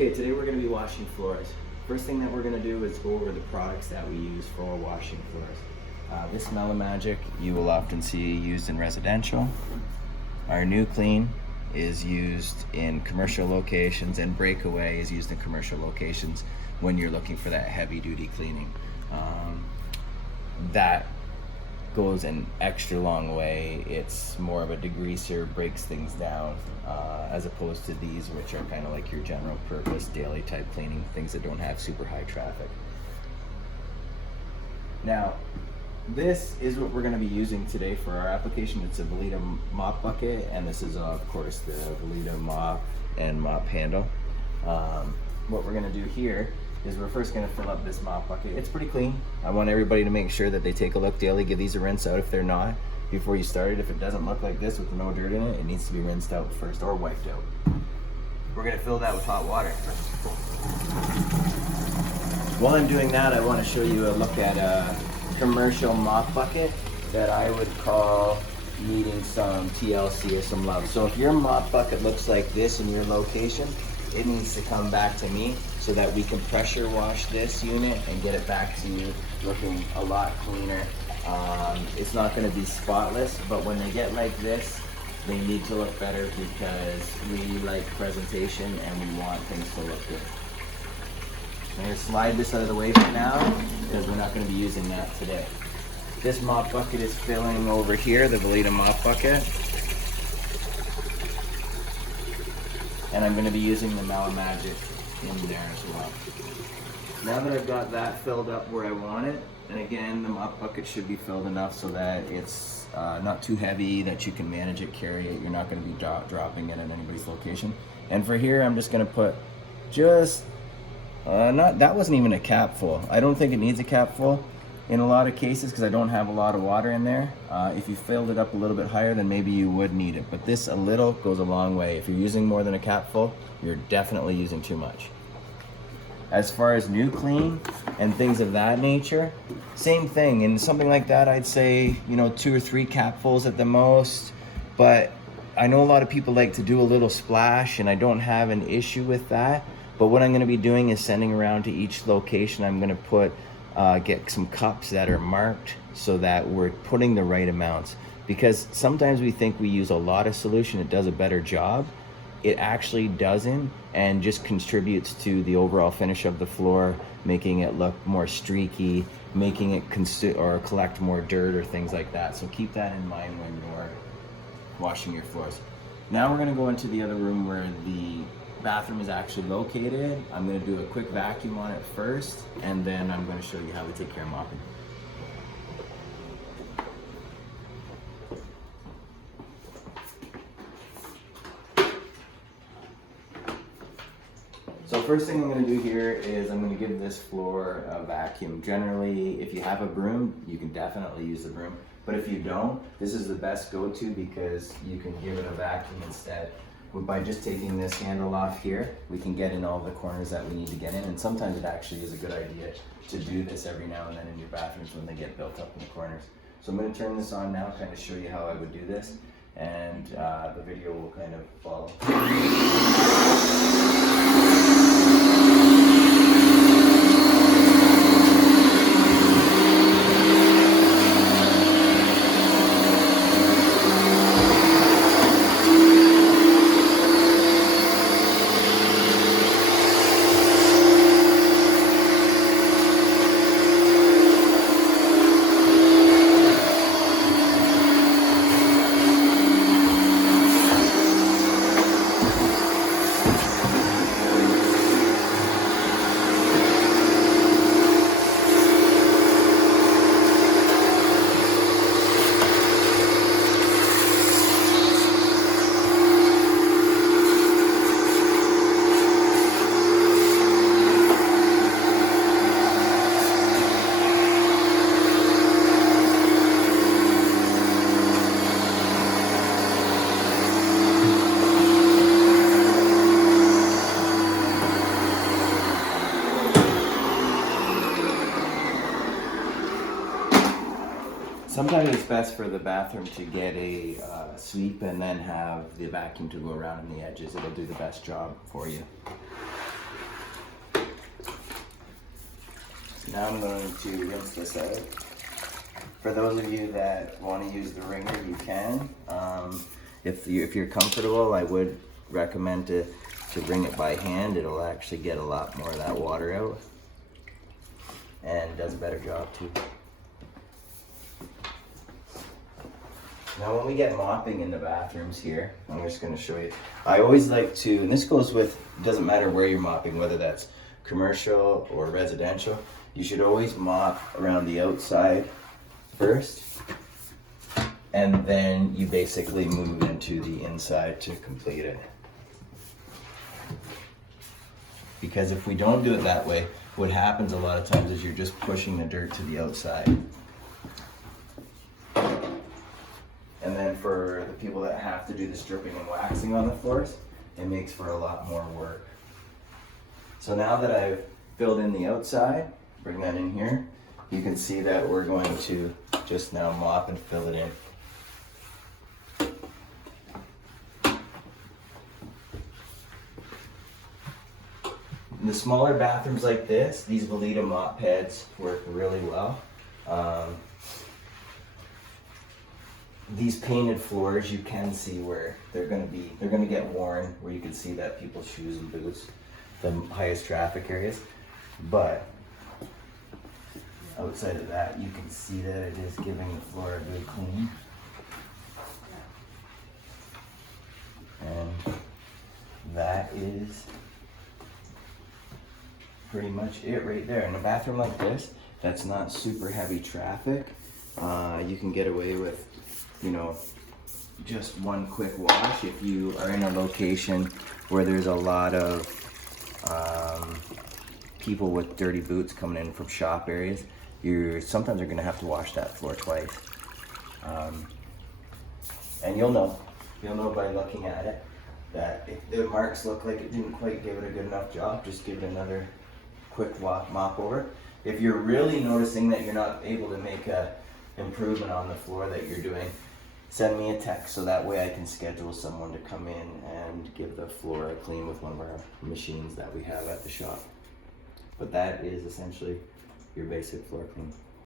Okay, today we're going to be washing floors. First thing that we're going to do is go over the products that we use for washing floors. This Melomagic you will often see used in residential. Our New Clean is used in commercial locations, and Breakaway is used in commercial locations when you're looking for that heavy duty cleaning. That goes an extra long way. It's more of a degreaser, breaks things down, as opposed to these, which are kind of like your general purpose daily type cleaning, things that don't have super high traffic. Now, this is what we're going to be using today for our application. It's a Veleda mop bucket, and this is of course the Veleda mop and mop handle. What we're going to do here is we're first going to fill up this mop bucket. It's pretty clean. I want everybody to make sure that they take a look daily, give these a rinse out if they're not before you start it. If it doesn't look like this with no dirt in it, it needs to be rinsed out first or wiped out. We're going to fill that with hot water. While I'm doing that, I want to show you a look at a commercial mop bucket that I would call needing some TLC or some love. So if your mop bucket looks like this in your location, it needs to come back to me so that we can pressure wash this unit and get it back to you looking a lot cleaner. It's not going to be spotless, but when they get like this, they need to look better because we like presentation and we want things to look good. I'm going to slide this out of the way for now because we're not going to be using that today. This mop bucket is filling over here, the Veleda mop bucket. And I'm going to be using the Melomagic in there as well. Now that I've got that filled up where I want it, and again, the mop bucket should be filled enough so that it's not too heavy, that you can manage it, carry it. You're not going to be dropping it at anybody's location. And for here, I'm just going to put just, that wasn't even a cap full. I don't think it needs a cap full in a lot of cases because I don't have a lot of water in there. If you filled it up a little bit higher, then maybe you would need it. But this a little goes a long way. If you're using more than a cap full, you're definitely using too much. As far as New Clean and things of that nature, same thing. And something like that, I'd say, 2 or 3 capfuls at the most. But I know a lot of people like to do a little splash, and I don't have an issue with that. But what I'm going to be doing is sending around to each location. I'm going to put get some cups that are marked so that we're putting the right amounts, because sometimes we think we use a lot of solution, it does a better job. It actually doesn't, and just contributes to the overall finish of the floor, making it look more streaky, making it collect more dirt or things like that. So keep that in mind when you're washing your floors. Now we're going to go into the other room where the bathroom is actually located. I'm going to do a quick vacuum on it first, and then I'm going to show you how we take care of mopping. So first thing I'm going to do here is I'm going to give this floor a vacuum. Generally, if you have a broom, you can definitely use the broom. But if you don't, this is the best go-to because you can give it a vacuum instead. By just taking this handle off here, we can get in all the corners that we need to get in. And sometimes it actually is a good idea to do this every now and then in your bathrooms when they get built up in the corners. So I'm going to turn this on now, kind of show you how I would do this, and the video will kind of follow. Sometimes it's best for the bathroom to get a sweep and then have the vacuum to go around in the edges. It'll do the best job for you. Now I'm going to rinse this out. For those of you that want to use the wringer, you can. If you're comfortable, I would recommend to wring it by hand. It'll actually get a lot more of that water out and does a better job too. Now when we get mopping in the bathrooms here, I'm just going to show you. I always like to, and this goes with, doesn't matter where you're mopping, whether that's commercial or residential, you should always mop around the outside first, and then you basically move into the inside to complete it. Because if we don't do it that way, what happens a lot of times is you're just pushing the dirt to the outside. And then for the people that have to do the stripping and waxing on the floors, it makes for a lot more work. So now that I've filled in the outside, bring that in here, you can see that we're going to just now mop and fill it in. In the smaller bathrooms like this, these Veleda mop pads work really well. These painted floors, you can see where they're going to get worn, where you can see that people's shoes and boots, the highest traffic areas. But outside of that, you can see that it is giving the floor a good clean. And that is pretty much it right there. In a bathroom like this, that's not super heavy traffic, you can get away with, you know, just one quick wash. If you are in a location where there's a lot of people with dirty boots coming in from shop areas, you sometimes are going to have to wash that floor twice. And you'll know by looking at it that if the marks look like it didn't quite give it a good enough job, just give it another quick mop over. If you're really noticing that you're not able to make a improvement on the floor that you're doing, send me a text so that way I can schedule someone to come in and give the floor a clean with one of our machines that we have at the shop. But that is essentially your basic floor clean.